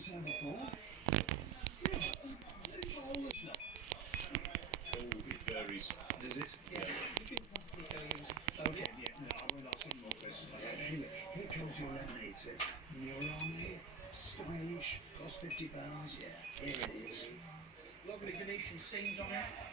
was there before. Yeah, any bowl as well. Oh, it varies. Does it? Yeah. You couldn't possibly tell you was Okay, yeah, no, I won't ask any more questions like that. Anyway, here comes your lemonade set. Murame, stylish, cost £50. Yeah, here it is. lovely Venetian scenes on it.